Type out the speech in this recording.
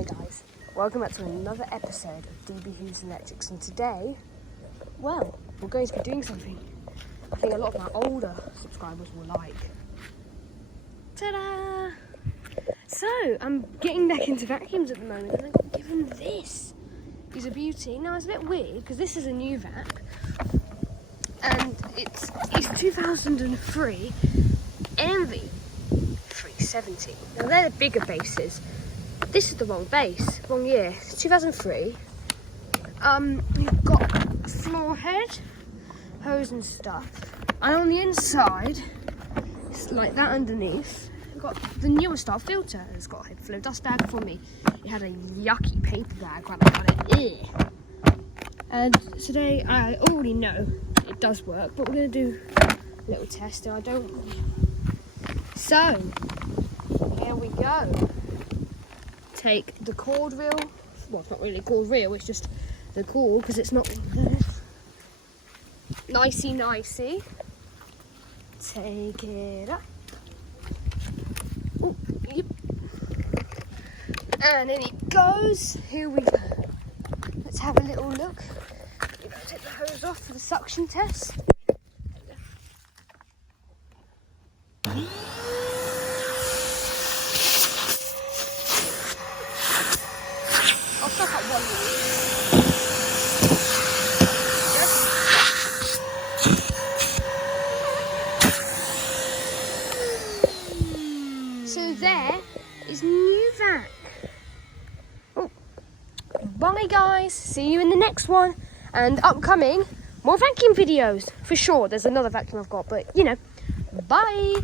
Hi guys, welcome back to another episode of DB Hoover Electrics, and today, well, we're going to be doing something I think a lot of my older subscribers will like. Ta-da! So, I'm getting back into vacuums at the moment and I got given this. It's a beauty. Now it's a bit weird because this is a Nuvac and it's 2003 Envy 370. Now they're the bigger bases. This is the wrong base, wrong year. It's 2003. You've got a floor head, hose and stuff, and on the inside, it's like that underneath. You've got the newer style filter. It's got a head flow dust bag for me. It had a yucky paper bag when I got it. Ew. And today, I already know it does work, but we're going to do a little test. So here we go. Take the cord reel. Well, it's not really a cord reel, it's just the cord because it's not nicey. Take it up. Ooh, yep. And in it goes. Here we go. Let's have a little look. We're going to take the hose off for the suction test. I'll stop at one more. So there is Nuvac. Oh. Bye guys, see you in the next one. And upcoming, more vacuum videos. For sure, there's another vacuum I've got, but you know, bye.